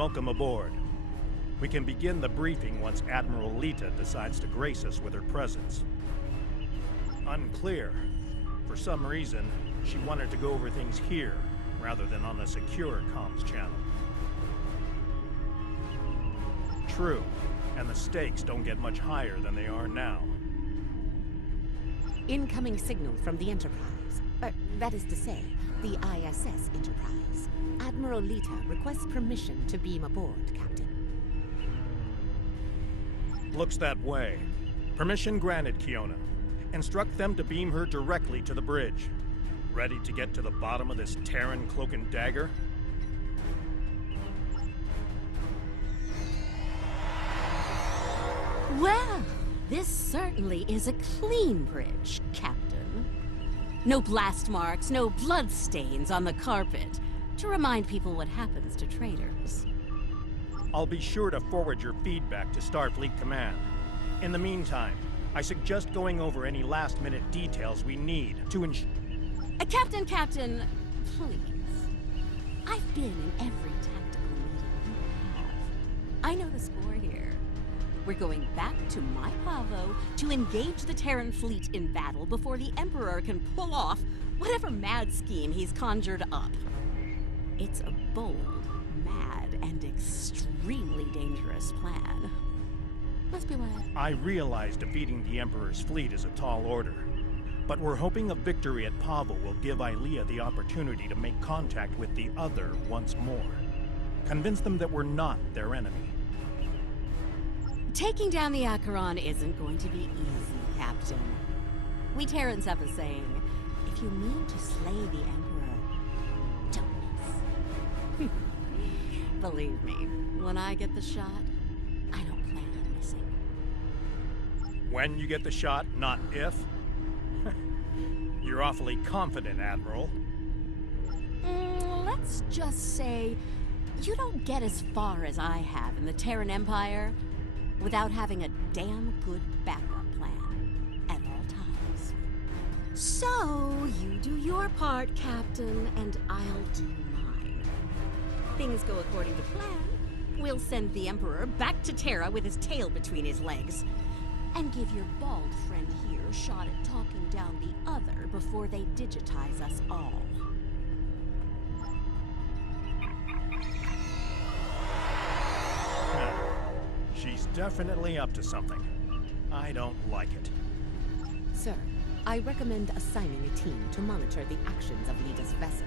welcome aboard. We can begin the briefing once Admiral Lita decides to grace us with her presence. Unclear. For some reason, she wanted to go over things here, rather than on a secure comms channel. True, and the stakes don't get much higher than they are now. Incoming signal from the Enterprise. That is to say, the ISS Enterprise. Admiral Lita requests permission to beam aboard, Captain. Looks that way. Permission granted, Kiona. Instruct them to beam her directly to the bridge. Ready to get to the bottom of this Terran cloak and dagger? Well, this certainly is a clean bridge, Captain. No blast marks, no blood stains on the carpet, to remind people what happens to traitors. I'll be sure to forward your feedback to Starfleet Command. In the meantime, I suggest going over any last-minute details we need to ensure... Captain, please. I've been in every tactical meeting you have. I know the score here. We're going back to my Pavo to engage the Terran fleet in battle before the Emperor can pull off whatever mad scheme he's conjured up. It's a bold, mad, and extremely dangerous plan. Must be what? I realize defeating the Emperor's fleet is a tall order, but we're hoping a victory at Pavo will give Ilea the opportunity to make contact with the Other once more. Convince them that we're not their enemy. Taking down the Acheron isn't going to be easy, Captain. We Terrans have a saying, if you mean to slay the Emperor, don't miss. Believe me, when I get the shot, I don't plan on missing. When you get the shot, not if? You're awfully confident, Admiral. Let's just say, you don't get as far as I have in the Terran Empire without having a damn good backup plan at all times. So, you do your part, Captain, and I'll do mine. Things go according to plan, we'll send the Emperor back to Terra with his tail between his legs, and give your bald friend here a shot at talking down the Other before they digitize us all. She's definitely up to something. I don't like it. Sir, I recommend assigning a team to monitor the actions of Lita's vessel.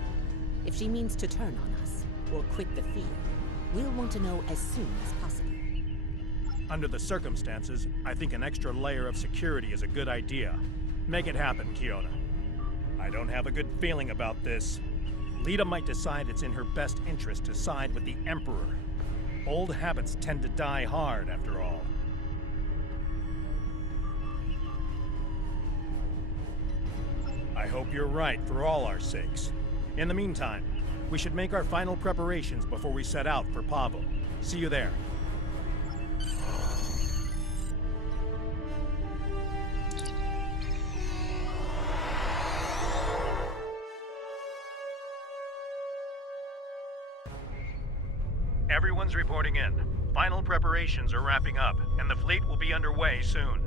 If she means to turn on us, or quit the field, we'll want to know as soon as possible. Under the circumstances, I think an extra layer of security is a good idea. Make it happen, Kiona. I don't have a good feeling about this. Lita might decide it's in her best interest to side with the Emperor. Old habits tend to die hard, after all. I hope you're right for all our sakes. In the meantime, we should make our final preparations before we set out for Pavo. See you there. Everyone's reporting in. Final preparations are wrapping up, and the fleet will be underway soon.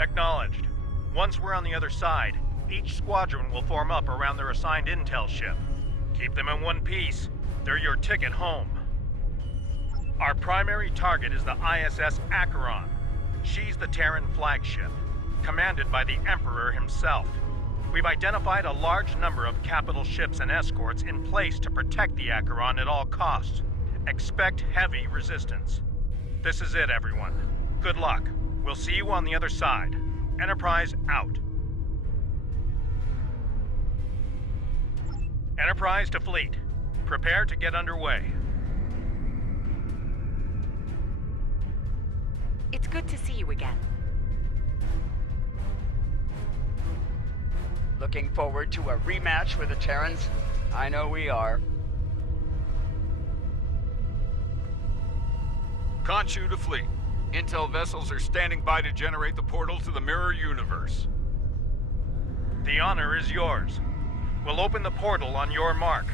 Acknowledged. Once we're on the other side, each squadron will form up around their assigned intel ship. Keep them in one piece. They're your ticket home. Our primary target is the ISS Acheron. She's the Terran flagship, commanded by the Emperor himself. We've identified a large number of capital ships and escorts in place to protect the Acheron at all costs. Expect heavy resistance. This is it, everyone. Good luck. We'll see you on the other side. Enterprise out. Enterprise to fleet. Prepare to get underway. It's good to see you again. Looking forward to a rematch with the Terrans? I know we are. Khonshu to fleet. Intel vessels are standing by to generate the portal to the mirror universe. The honor is yours. We'll open the portal on your mark.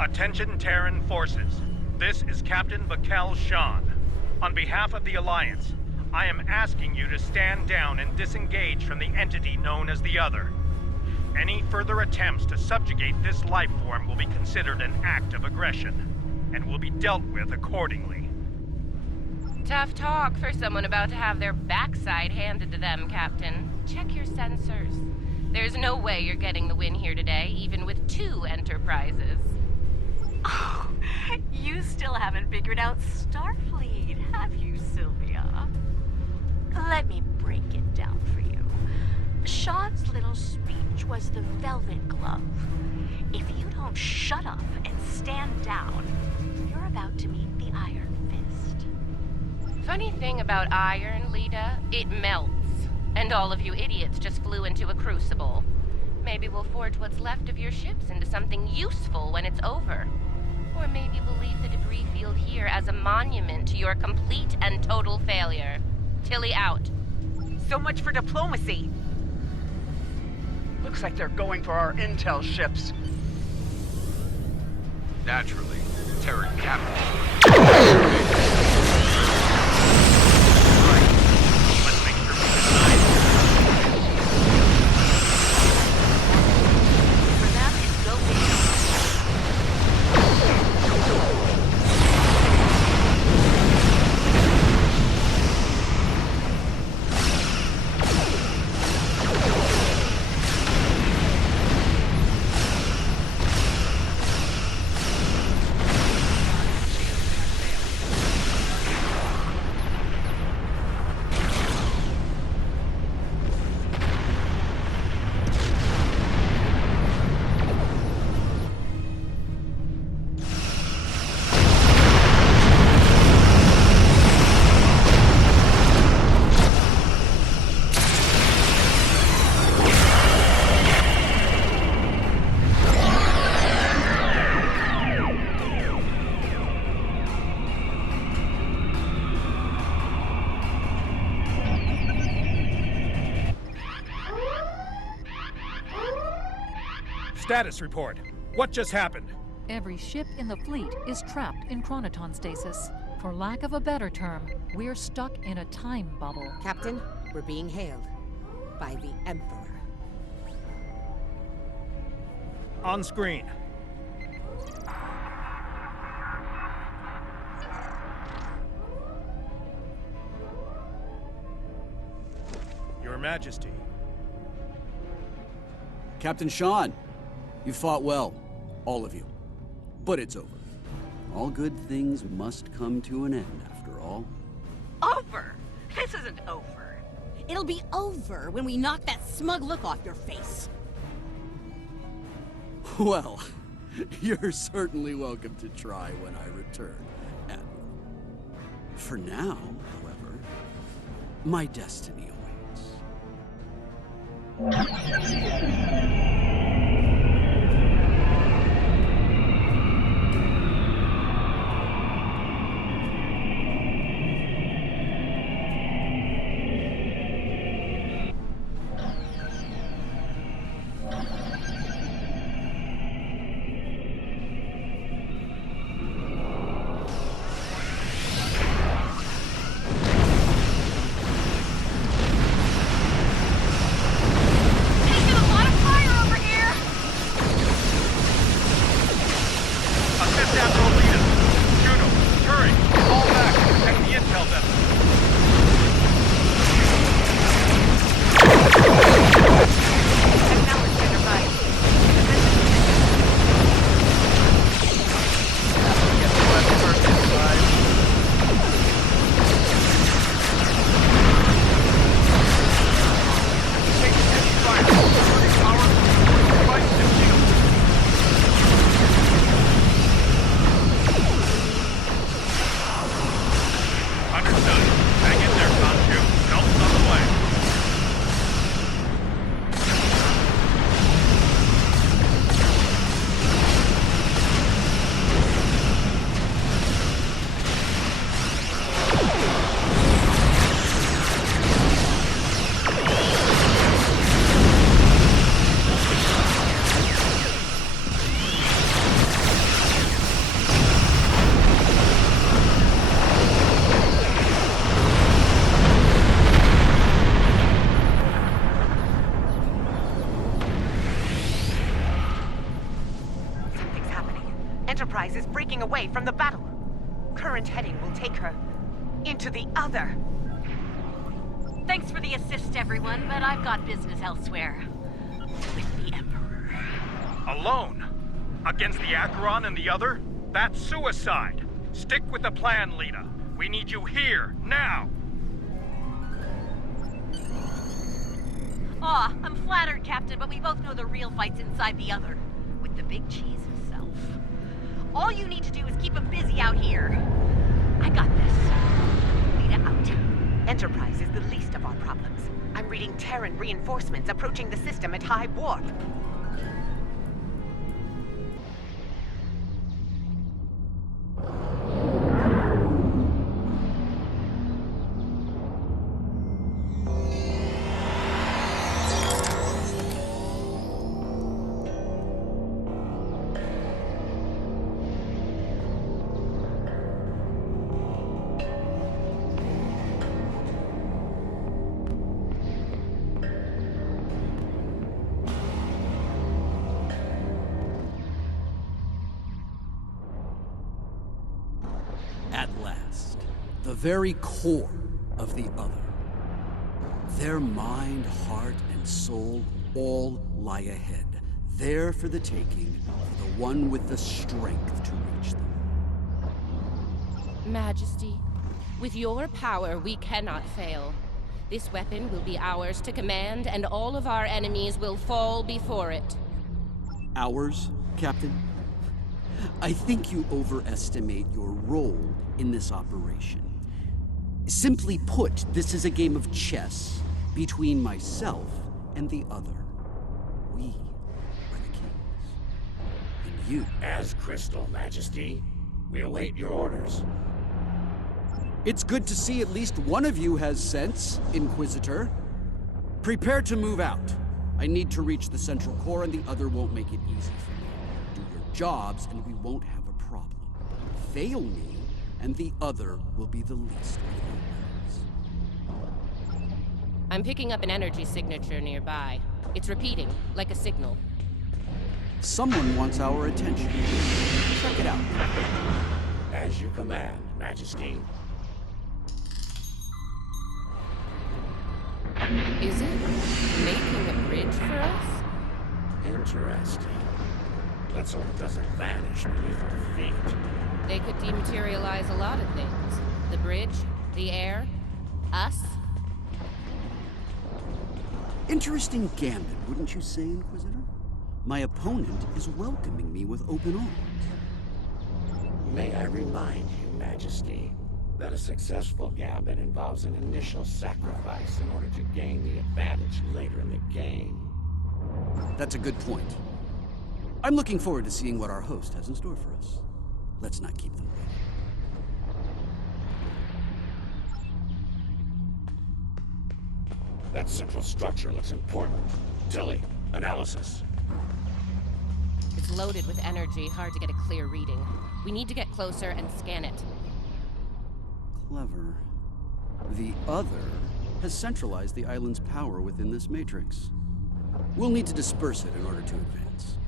Attention Terran forces. This is Captain Shon. On behalf of the Alliance, I am asking you to stand down and disengage from the entity known as the Other. Any further attempts to subjugate this life form will be considered an act of aggression, and will be dealt with accordingly. Tough talk for someone about to have their backside handed to them, Captain. Check your sensors. There's no way you're getting the win here today, even with 2 Enterprises. Oh, you still haven't figured out Starfleet, have you, Sylvia? Let me break it down for you. Shon's little speech was the velvet glove. If you don't shut up and stand down, you're about to meet the Iron Fist. Funny thing about iron, Lita, it melts. And all of you idiots just flew into a crucible. Maybe we'll forge what's left of your ships into something useful when it's over. Or maybe we'll leave the debris field here as a monument to your complete and total failure. Tilly out. So much for diplomacy. Looks like they're going for our intel ships. Naturally, Terran captain. Right. Let's make sure we decide. For them, it's go big. Status report. What just happened? Every ship in the fleet is trapped in chronoton stasis. For lack of a better term, we're stuck in a time bubble. Captain, we're being hailed by the Emperor. On screen. Your Majesty. Captain Shon, you fought well. All of you. But it's over. All good things must come to an end, after all. Over? This isn't over. It'll be over when we knock that smug look off your face. Well, you're certainly welcome to try when I return, Admiral. For now, however, my destiny awaits. Taking a lot of fire over Enterprise is breaking away from the battle. Current heading will take her into the other. Thanks for the assist, everyone, but I've got business elsewhere. With the Emperor. Alone? Against the Acheron and the other? That's suicide. Stick with the plan, Lita. We need you here, now! Aw, I'm flattered, Captain, but we both know the real fight's inside the other. With the big cheese himself. All you need to do is keep him busy out here. I got this. Lita out. Enterprise is the least of our problems. I'm reading Terran reinforcements approaching the system at high warp. At last, the very core of the other. Their mind, heart, and soul all lie ahead, there for the taking, for the one with the strength to reach them. Majesty, with your power, we cannot fail. This weapon will be ours to command, and all of our enemies will fall before it. Ours, Captain? I think you overestimate your role in this operation. Simply put, this is a game of chess between myself and the other. We are the kings. And you... As Crystal, Majesty. We await your orders. It's good to see at least one of you has sense, Inquisitor. Prepare to move out. I need to reach the central core, and the other won't make it easy for me. Do your jobs, and we won't have a problem. Fail me, and the other will be the least of your worries. I'm picking up an energy signature nearby. It's repeating, like a signal. Someone wants our attention. Check it out. As you command, Majesty. Is it making a bridge for us? Interesting. Let's hope it doesn't vanish beneath our feet. They could dematerialize a lot of things. The bridge, the air, us. Interesting gambit, wouldn't you say, Inquisitor? My opponent is welcoming me with open arms. May I remind you, Majesty, that a successful gambit involves an initial sacrifice in order to gain the advantage later in the game. That's a good point. I'm looking forward to seeing what our host has in store for us. Let's not keep them waiting. That central structure looks important. Tilly, analysis. It's loaded with energy, hard to get a clear reading. We need to get closer and scan it. Clever. The other has centralized the island's power within this matrix. We'll need to disperse it in order to advance.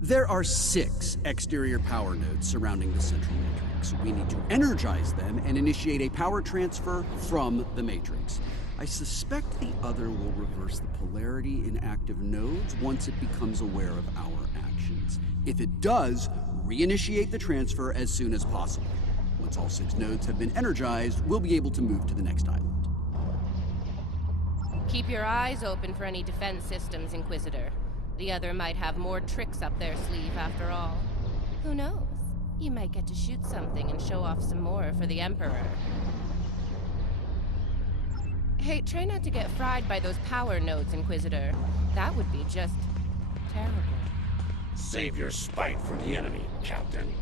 There are 6 exterior power nodes surrounding the central matrix. We need to energize them and initiate a power transfer from the matrix. I suspect the other will reverse the polarity in active nodes once it becomes aware of our actions. If it does, reinitiate the transfer as soon as possible. Once all 6 nodes have been energized, we'll be able to move to the next island. Keep your eyes open for any defense systems, Inquisitor. The other might have more tricks up their sleeve after all. Who knows? You might get to shoot something and show off some more for the Emperor. Hey, try not to get fried by those power nodes, Inquisitor. That would be just terrible. Save your spite for the enemy, Captain.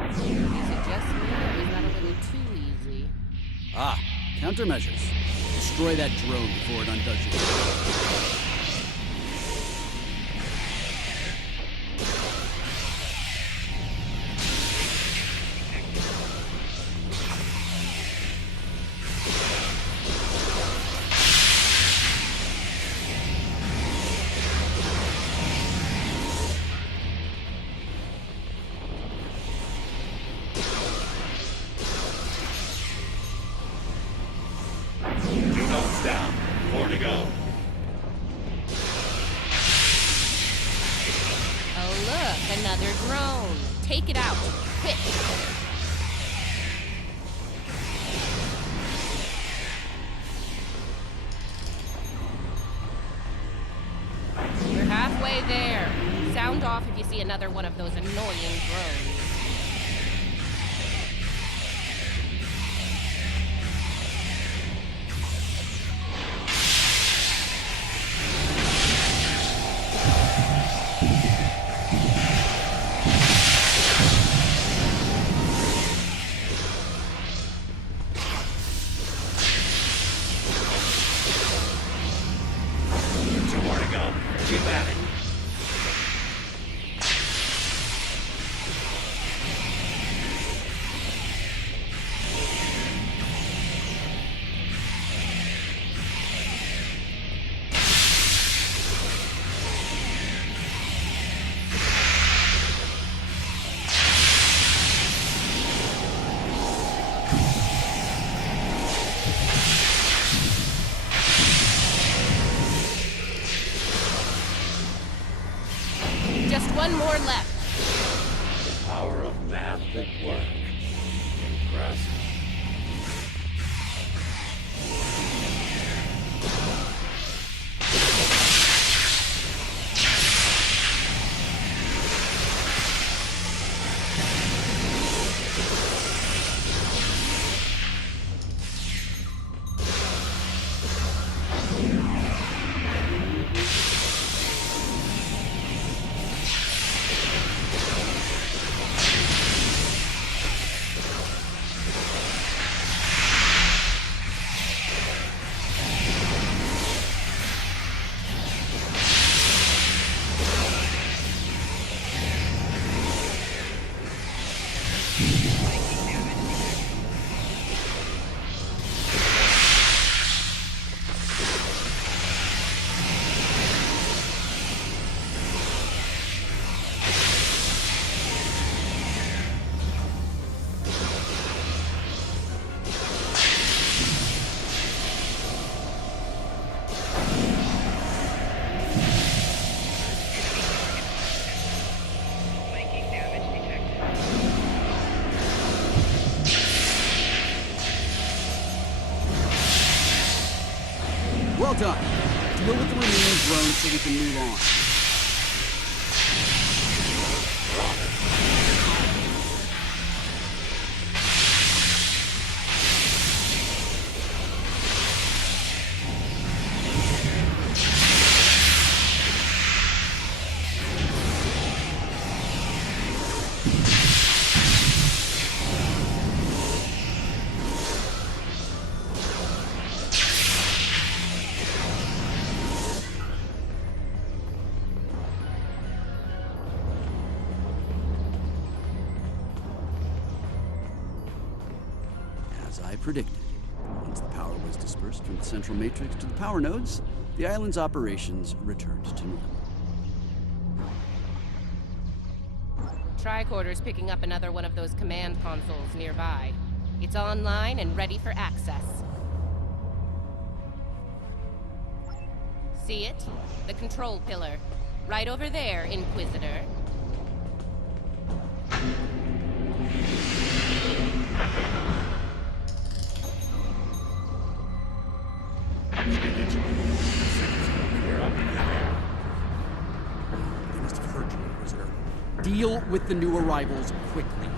Is it just me, or is that a little too easy? Ah, countermeasures. Destroy that drone before it undoes you. look, another drone. Take it out, quick. We're halfway there. Sound off if you see another one of those annoying drones. Just one more left. The power of math at work. Impressive. Well done. Deal with the remaining drones so we can move on. As I predicted, once the power was dispersed from the central matrix to the power nodes, the island's operations returned to normal. Tricorder's picking up another one of those command consoles nearby. It's online and ready for access. See it? The control pillar. Right over there, Inquisitor. They must have heard you, Inquisitor. Deal with the new arrivals quickly.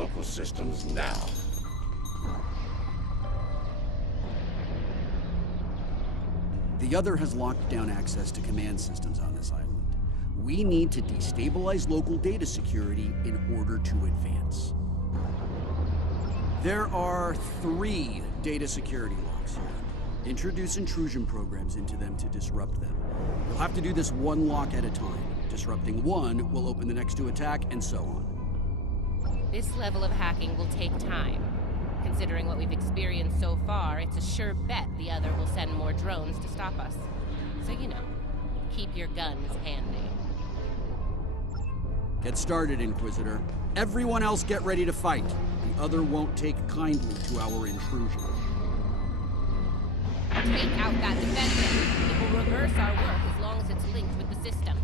local systems now. The other has locked down access to command systems on this island. We need to destabilize local data security in order to advance. There are 3 data security locks here. Introduce intrusion programs into them to disrupt them. You'll have to do this one lock at a time. Disrupting one will open the next to attack, and so on. This level of hacking will take time. Considering what we've experienced so far, it's a sure bet the other will send more drones to stop us. So, you know, keep your guns handy. Get started, Inquisitor. Everyone else get ready to fight. The other won't take kindly to our intrusion. Take out that defender. It will reverse our work as long as it's linked with the system.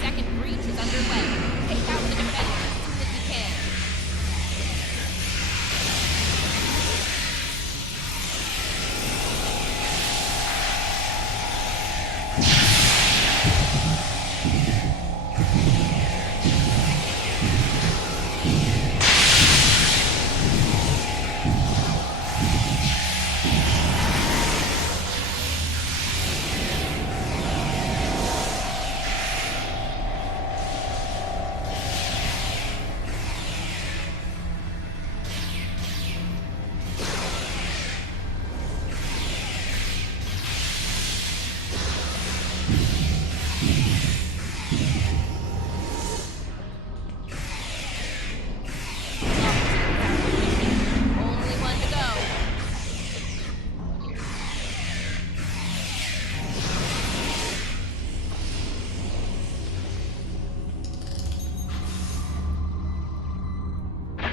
Second breach is underway. Take out the defender as soon as you can.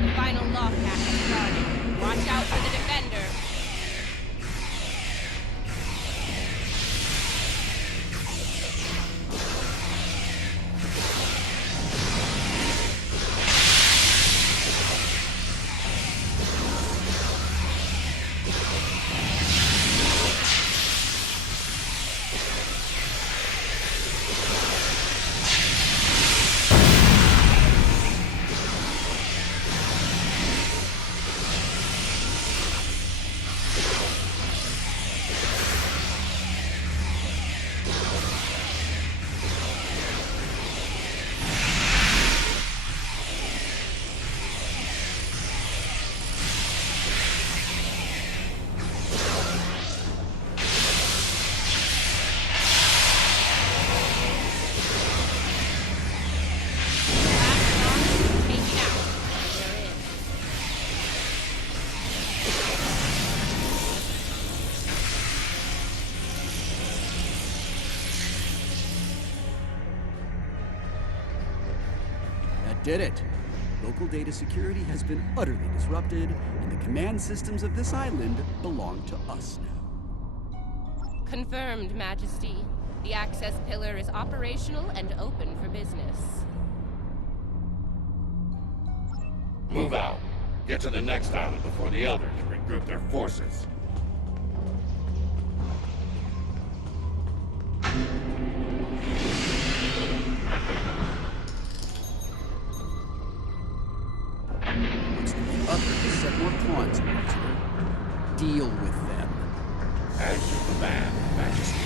The final lock hack has started. Watch out for the defender. Did it. Local data security has been utterly disrupted, and the command systems of this island belong to us now. Confirmed, Majesty. The access pillar is operational and open for business. Move out. Get to the next island before the Elder can regroup their forces. Looks like the other has set more pawns in Inquisitor. Deal with them. As you command, Majesty.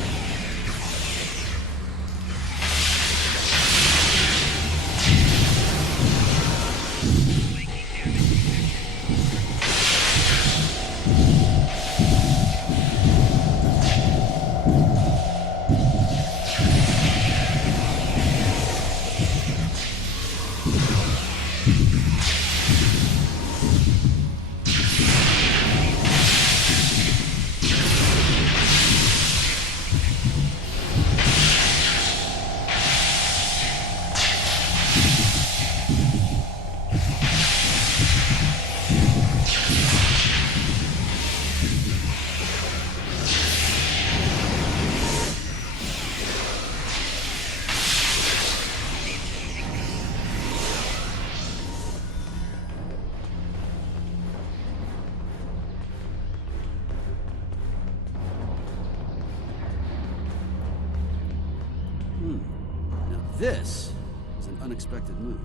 Now this is an unexpected move.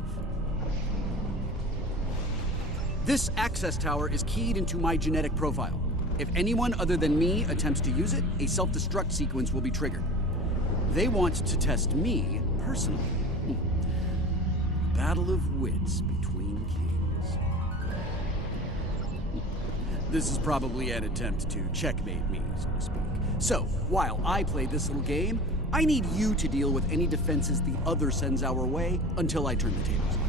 This access tower is keyed into my genetic profile. If anyone other than me attempts to use it, a self-destruct sequence will be triggered. They want to test me personally. Battle of wits between kings. This is probably an attempt to checkmate me, so to speak. So, while I play this little game, I need you to deal with any defenses the other sends our way until I turn the tables on.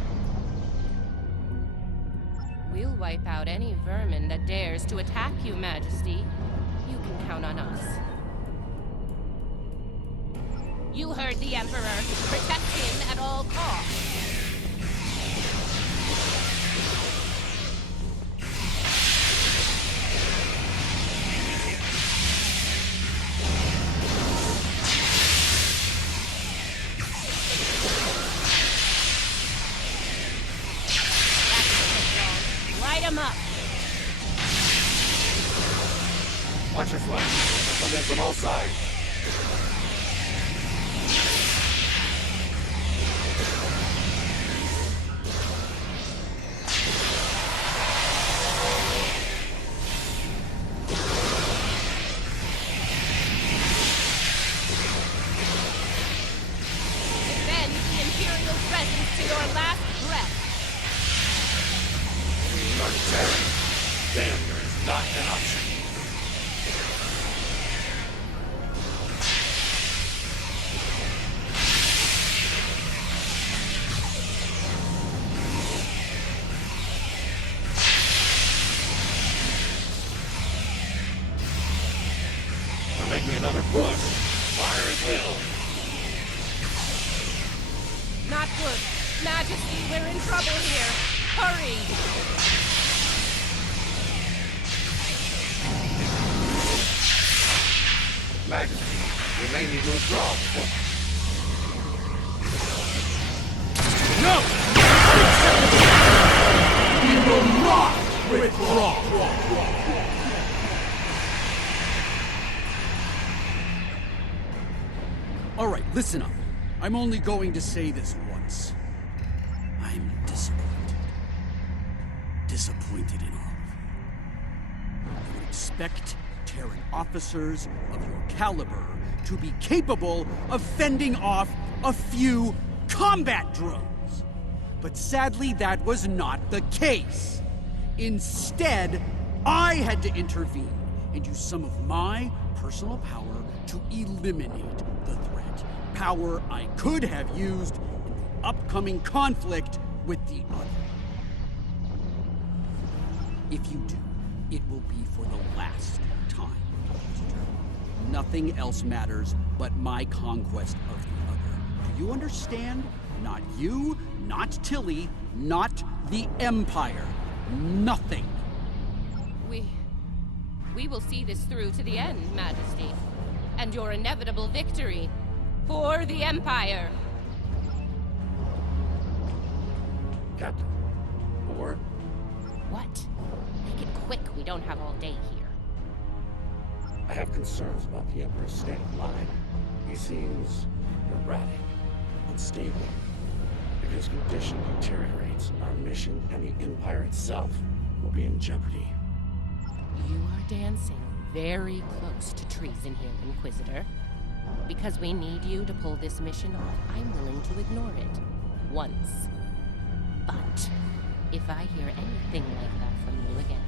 We'll wipe out any vermin that dares to attack you, Majesty. You can count on us. You heard the Emperor. Protect him at all costs. Light him up. Watch your flank. Come in from all sides. Defend the Imperial presence to your last breath. We are Terran. Failure is not an option. We're making another push. Fire at will. Not good. Majesty, we're in trouble here. Hurry! Majesty, we may need to withdraw. No! We will not withdraw! All right, listen up. I'm only going to say this once. I'm disappointed. Disappointed in all of you. I would expect Terran officers of your caliber to be capable of fending off a few combat drones. But sadly, that was not the case. Instead, I had to intervene and use some of my personal power to eliminate the threat. Power I could have used in the upcoming conflict with the other. If you do, it will be for the last time. Nothing else matters but my conquest of the other. Do you understand? Not you, not Tilly, not the Empire. Nothing. We will see this through to the end, Majesty. And your inevitable victory for the Empire. Captain, a word? What? Make it quick. We don't have all day here. I have concerns about the Emperor's state of mind. He seems erratic, unstable. If his condition deteriorates, our mission and the Empire itself will be in jeopardy. You are dancing very close to treason here, Inquisitor. Because we need you to pull this mission off, I'm willing to ignore it. Once. But if I hear anything like that from you again,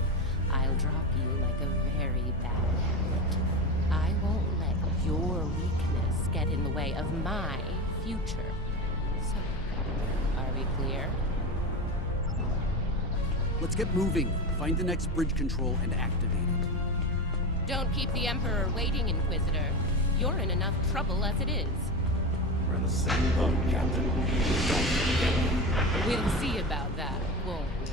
I'll drop you like a very bad habit. I won't let your weakness get in the way of my future. So, are we clear? Let's get moving. Find the next bridge control and activate it. Don't keep the Emperor waiting, Inquisitor. You're in enough trouble as it is. We're in the same boat, Captain. Don't forget it. We'll see about that, won't we?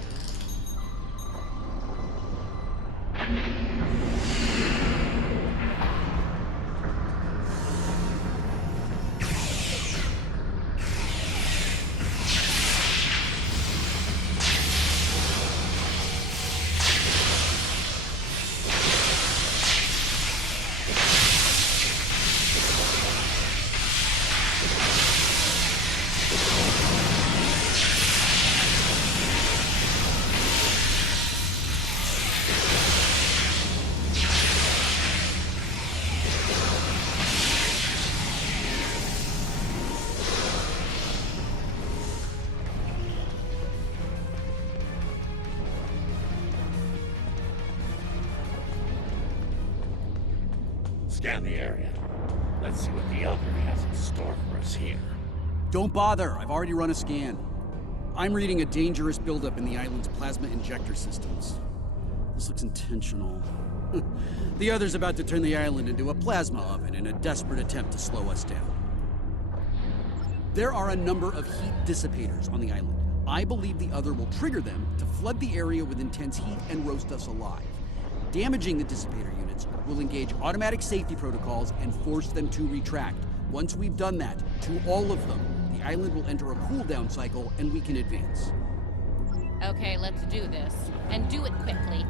Scan the area. Let's see what the Elder has in store for us here. Don't bother. I've already run a scan. I'm reading a dangerous buildup in the island's plasma injector systems. This looks intentional. The Other's about to turn the island into a plasma oven in a desperate attempt to slow us down. There are a number of heat dissipators on the island. I believe the Other will trigger them to flood the area with intense heat and roast us alive. Damaging the dissipator units will engage automatic safety protocols and force them to retract. Once we've done that, to all of them, the island will enter a cooldown cycle and we can advance. Okay, let's do this. And do it quickly.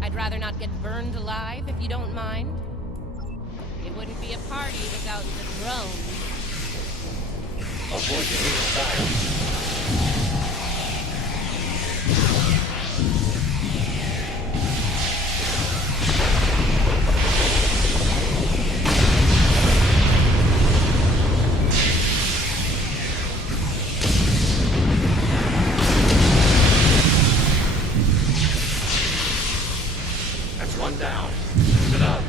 I'd rather not get burned alive, if you don't mind. It wouldn't be a party without the drones. Avoid the fire. That's one down. Keep it up.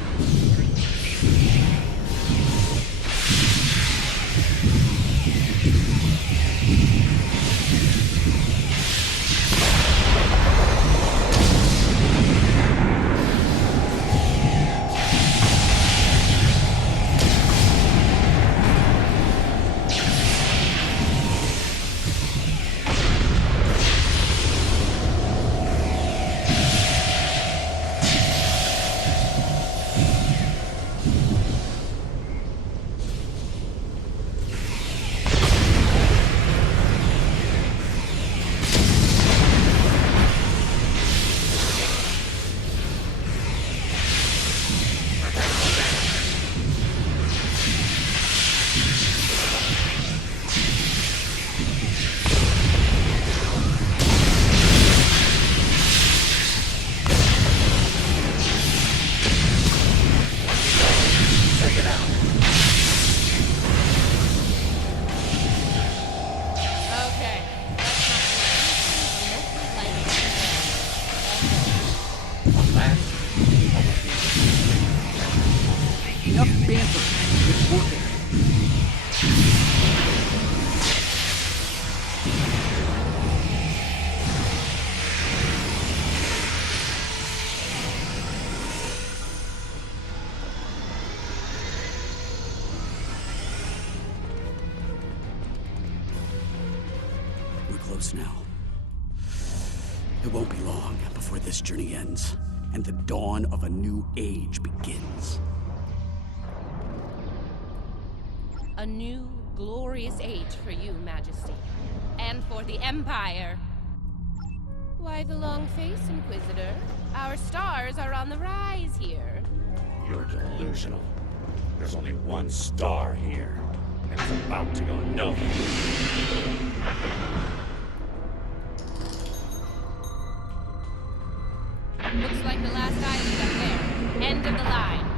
Enough banter. It's working. We're close now. It won't be long before this journey ends, and the dawn of a new age begins. A new, glorious age for you, Majesty. And for the Empire. Why the long face, Inquisitor? Our stars are on the rise here. You're delusional. There's only one star here, and it's about to go nova. Looks like the last island up there. End of the line.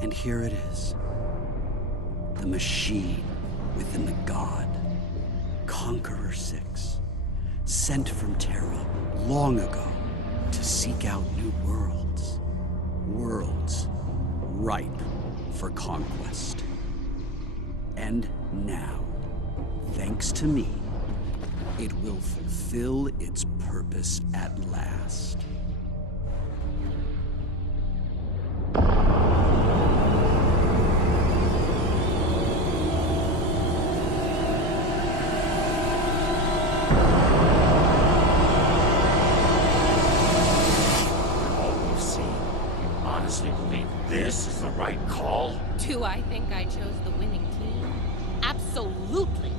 And here it is. The machine within the god. Conqueror 6. Sent from Terra long ago to seek out new worlds. Worlds ripe for conquest. And now, thanks to me, it will fulfill its purpose at last. This is the right call? Do I think I chose the winning team? Absolutely.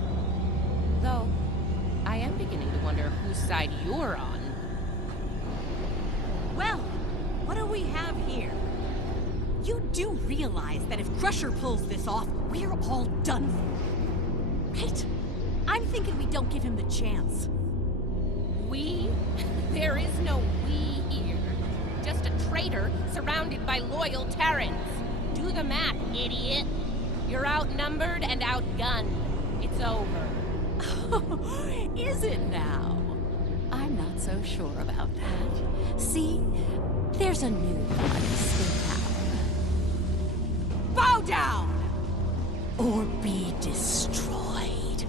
Though, I am beginning to wonder whose side you're on. Well, what do we have here? You do realize that if Crusher pulls this off, we're all done for. Right? I'm thinking we don't give him the chance. We? There is no we here. Just a traitor surrounded by loyal Terrans. Do the math, idiot. You're outnumbered and outgunned. It's over. Is it now? I'm not so sure about that. See, there's a new goddess in town. Bow down! Or be destroyed.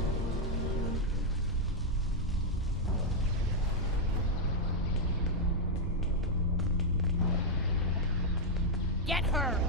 Get her!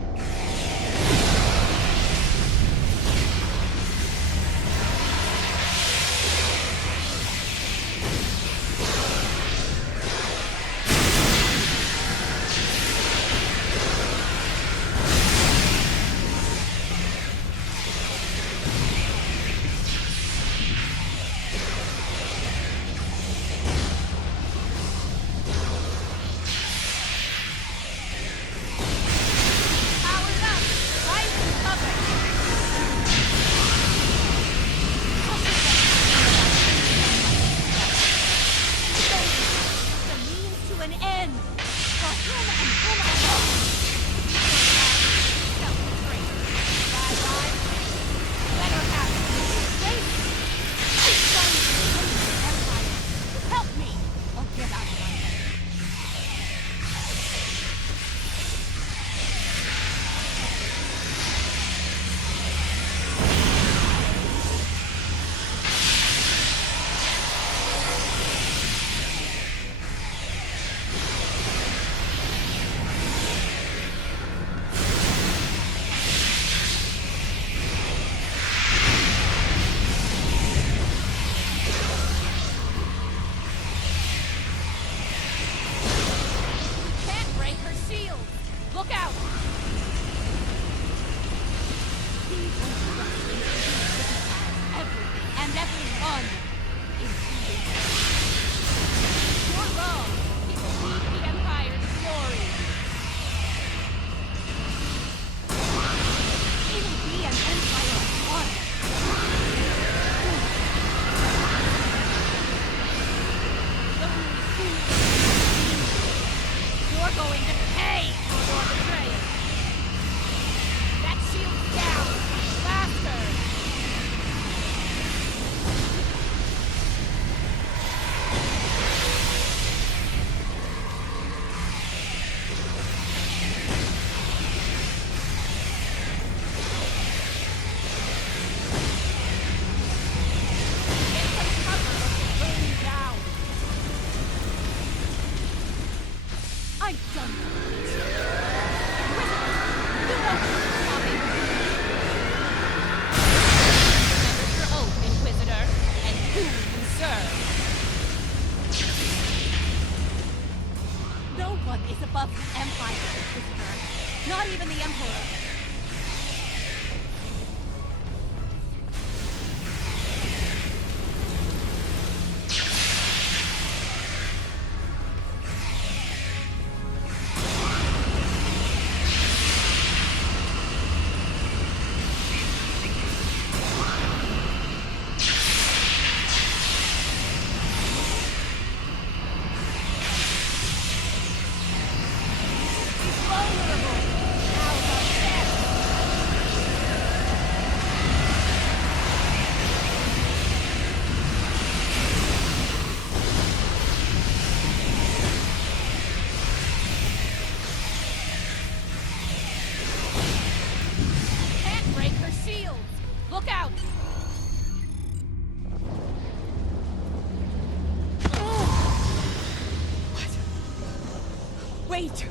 Wait!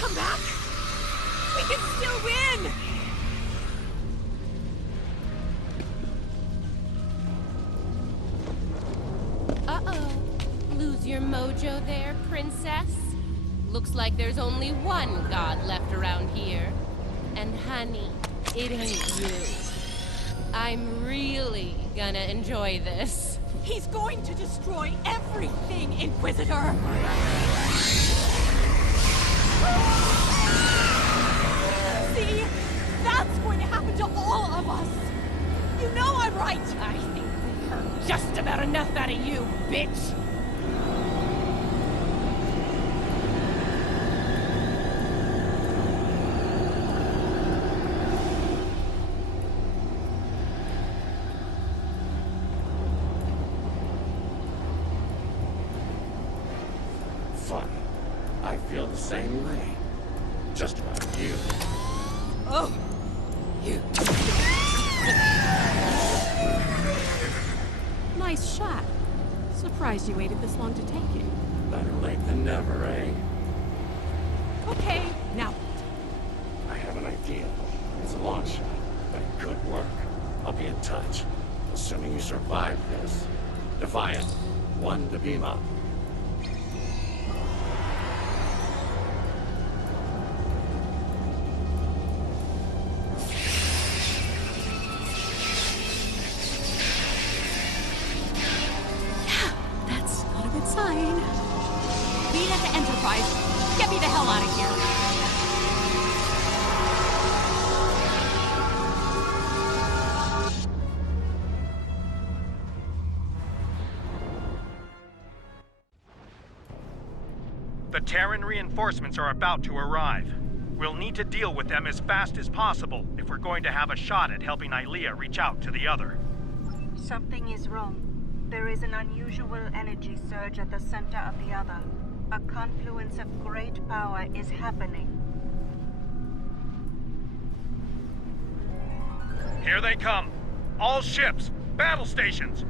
Come back! We can still win! Uh-oh. Lose your mojo there, princess? Looks like there's only one god left around here. And honey, it ain't you. I'm really gonna enjoy this. He's going to destroy everything, Inquisitor! See? That's going to happen to all of us! You know I'm right! I think we've heard just about enough out of you, bitch! Funny. I feel the same way. Just about you. Oh! You... Nice shot. Surprised you waited this long to take it. Better late than never, eh? Okay, now I have an idea. It's a long shot, but it could work. I'll be in touch. Assuming you survive this. Defiant. 1 to beam up. that's not a good sign. Meet at the Enterprise. Get me the hell out of here. The Terran reinforcements are about to arrive. We'll need to deal with them as fast as possible if we're going to have a shot at helping Ilea reach out to the other. Something is wrong. There is an unusual energy surge at the center of the other. A confluence of great power is happening. Here they come. All ships, battle stations.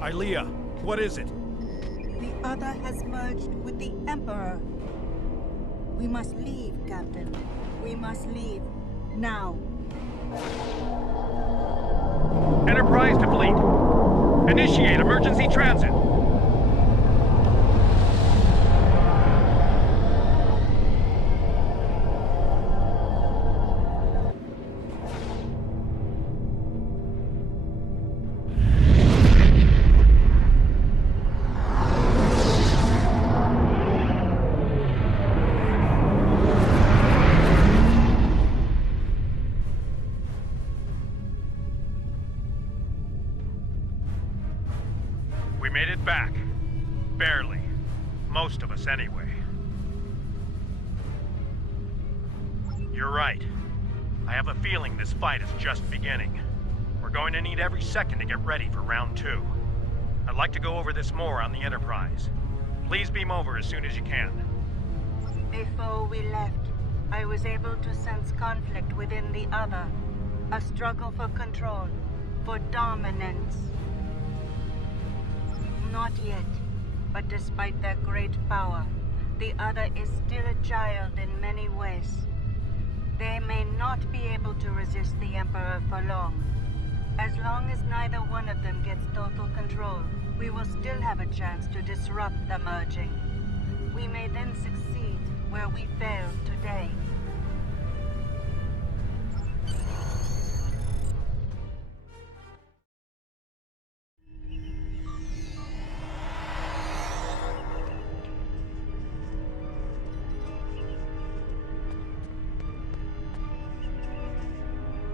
Ilea, what is it? The other has merged with the Emperor. We must leave, Captain. We must leave. Now. Enterprise to fleet. Initiate emergency transit. We made it back. Barely. Most of us, anyway. You're right. I have a feeling this fight is just beginning. We're going to need every second to get ready for round 2. I'd like to go over this more on the Enterprise. Please beam over as soon as you can. Before we left, I was able to sense conflict within the other. A struggle for control, for dominance. Not yet, but despite their great power, the other is still a child in many ways. They may not be able to resist the Emperor for long. As long as neither one of them gets total control, we will still have a chance to disrupt the merging. We may then succeed where we failed today.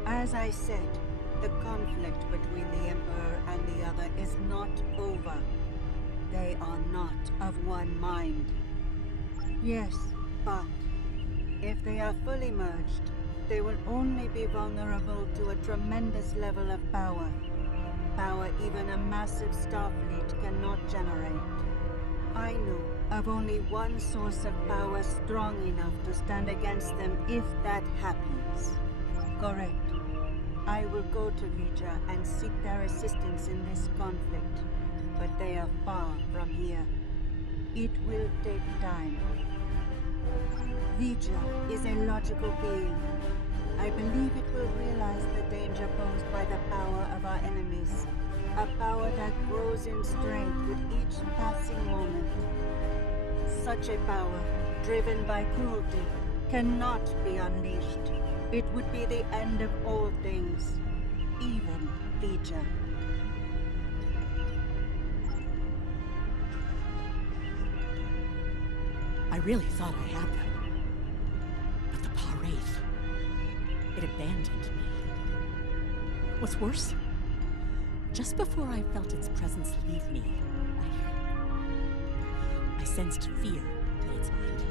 As I said, the conflict between the Emperor and the other is not over. They are not of one mind. Yes, but if they are fully merged, they will only be vulnerable to a tremendous level of power. Power even a massive starfleet cannot generate. I know of only one source of power strong enough to stand against them if that happens. Correct. I will go to Vija and seek their assistance in this conflict, but they are far from here. It will take time. Vija is a logical being. I believe it will realize the danger posed by the power of our enemies, a power that grows in strength with each passing moment. Such a power, driven by cruelty, cannot be unleashed. It would be the end of all things, even Vija. I really thought I had them. But the Paraith, it abandoned me. What's worse, just before I felt its presence leave me, I sensed fear in its mind.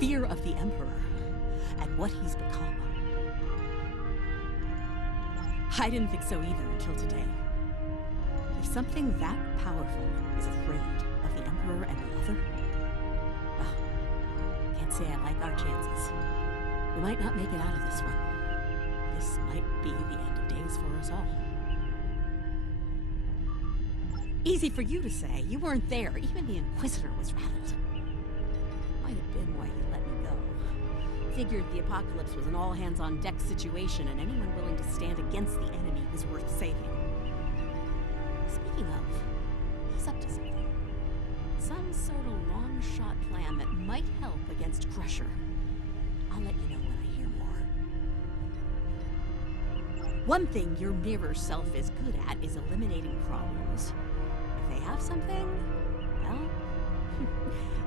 Fear of the Emperor and what he's become. I didn't think so either until today. If something that powerful is afraid of the Emperor and the other, well, can't say I like our chances. We might not make it out of this one. This might be the end of days for us all. Easy for you to say. You weren't there. Even the Inquisitor was rattled. Might have been why you let me go. Figured the apocalypse was an all-hands-on-deck situation, and anyone willing to stand against the enemy was worth saving. Speaking of, he's up to something. Some sort of long-shot plan that might help against Crusher. I'll let you know when I hear more. One thing your mirror self is good at is eliminating problems. If they have something, well,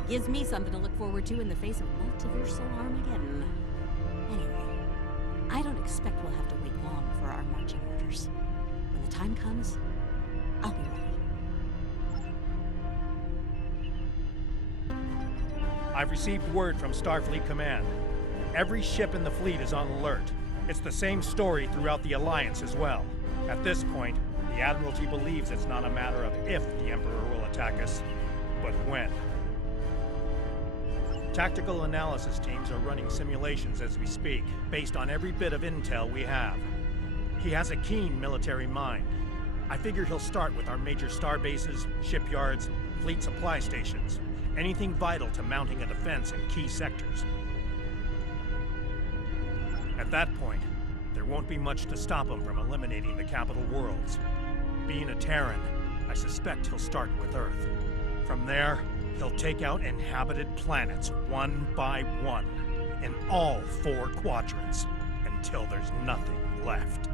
gives me something to look forward to in the face of multiversal Armageddon. Anyway, I don't expect we'll have to wait long for our marching orders. When the time comes, I'll be ready. I've received word from Starfleet Command. Every ship in the fleet is on alert. It's the same story throughout the Alliance as well. At this point, the Admiralty believes it's not a matter of if the Emperor will attack us, but when. Tactical analysis teams are running simulations as we speak, based on every bit of intel we have. He has a keen military mind. I figure he'll start with our major star bases, shipyards, fleet supply stations. Anything vital to mounting a defense in key sectors. At that point, there won't be much to stop him from eliminating the capital worlds. Being a Terran, I suspect he'll start with Earth. From there, he'll take out inhabited planets one by one, in all 4 quadrants, until there's nothing left.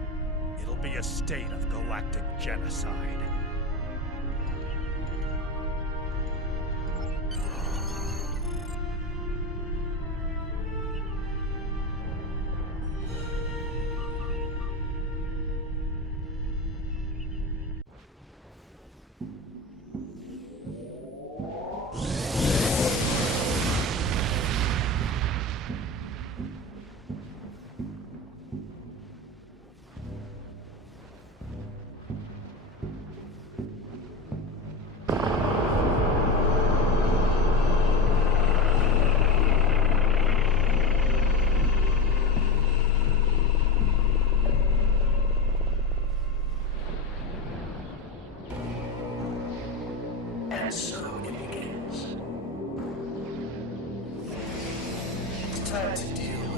It'll be a state of galactic genocide. And so it begins. It's time to deal